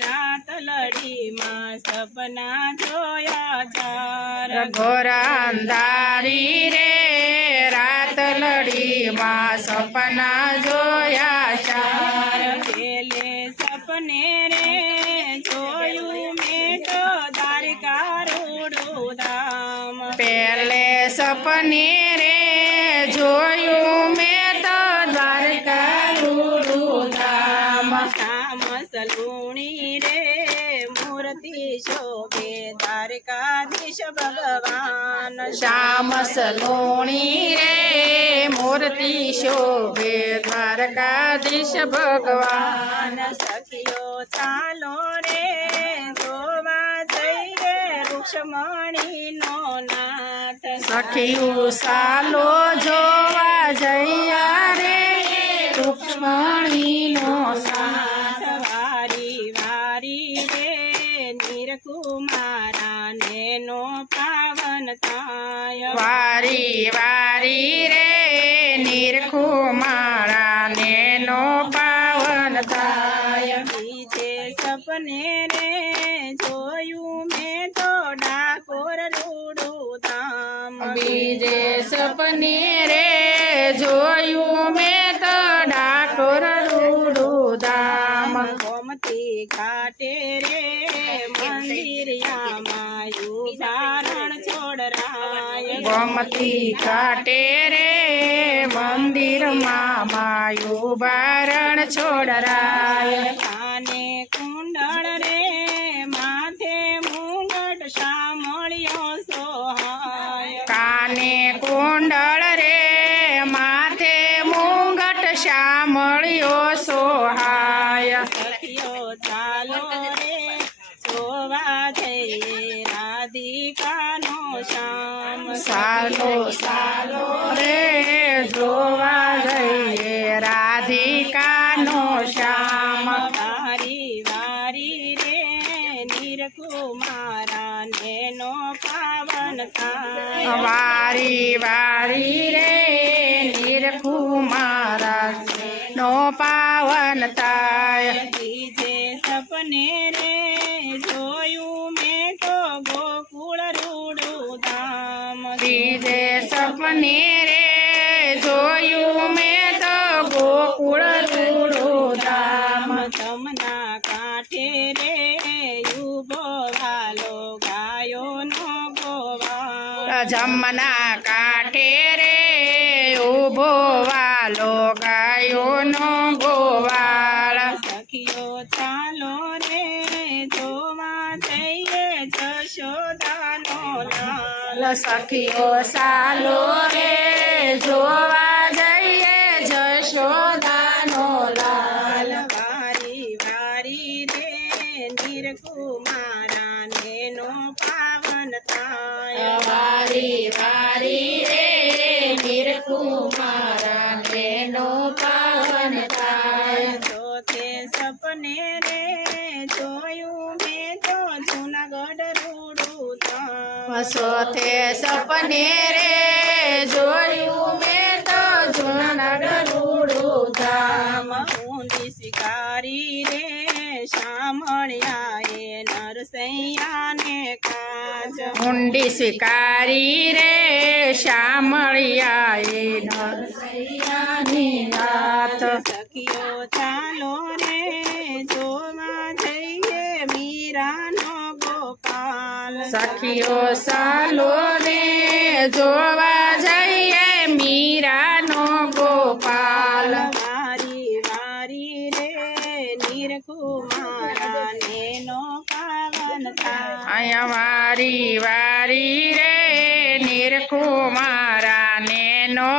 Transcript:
રાતલડીમાં સપના જોયા ચાર ઘોર અંધારી રે રાત લડીમાં સપના જોયા ચાર. પેલે સપને રે જોયું મેં તો દ્વારિકા રૂડું ધામ. પેલે સપને રે જોયું મેં તો દ્વારકા રૂડું ધામ સલુણી રે મૂર્તિ શોભે દ્વારકાધીશ ભગવાન શ્યામ સલુણી રે મૂર્તિ શોભે દ્વારકાધીશ ભગવાન સખીઓ ચાલો રે જોવા જઈએ રૂક્ષ્મણીનો નાથ સખીઓ સાલો જોવા જઈ રે રૂક્ષ્મણીનો સાથ સપને રે જોયું મેં તો ડાકોર રૂડું ધામ. બીજે સપને રે જોયું મેં તો ડાકોર રૂડું ધામ. ગોમતી ઘાટે રે મંદિરિયામાં ધારણ છોડરાય. ગોમતી ઘાટે રે મંદિરમાં માયું બારણ છોડરાય કાને કુંડળ રે માથે મુંગટ સામળ્યો સોહાય. કાને કુંડળ રે માથે મુંગટ શામળ્યો સોહાય. સખીઓ ચાલો રે જોવા જઈએ રાધિકાનો શ્યામ. સાલો સાલો રે જોવા જઈએ રાધિકાનો શ્યામ. વારી વારી રે નીરકુમારા. વારી વારી રે નિરખુમારા નો પાવન થાય જે સપને રે જોયું મેં તો ગોકુળ રૂડું ધામ બીજે સપને રે જોયું મેં તો ગોકુળ રૂડું ધામ તમના કાંઠે રે ઊભો વાલો ગોવાળ જમના કાંઠે રે ઊભો વાલો ગાયોનો ગોવાળ. સખીઓ ચાલો રે જોવા જઈએ જશોદાનો લાલ સખીઓ ચાલો રે જોવા જોયું મેં તો જુનાગઢ રૂડું સોથે સપને રે જોયું મેં તો જૂનાગઢ રૂડું ધામ શિકારી રે શામળિયા એ નરસૈયાને કાજ. ઊંડી શિકારી રે શામળિયા એ નરસૈયાની નાથ સખીઓ ચાલો સખીઓ સાલો રે જોવા જઈએ મીરાનો ગોપાલ. વારી વારી રે નીરકુમારા નો પાવન અહીંયા વારી વારી રે નિરકુમારા નો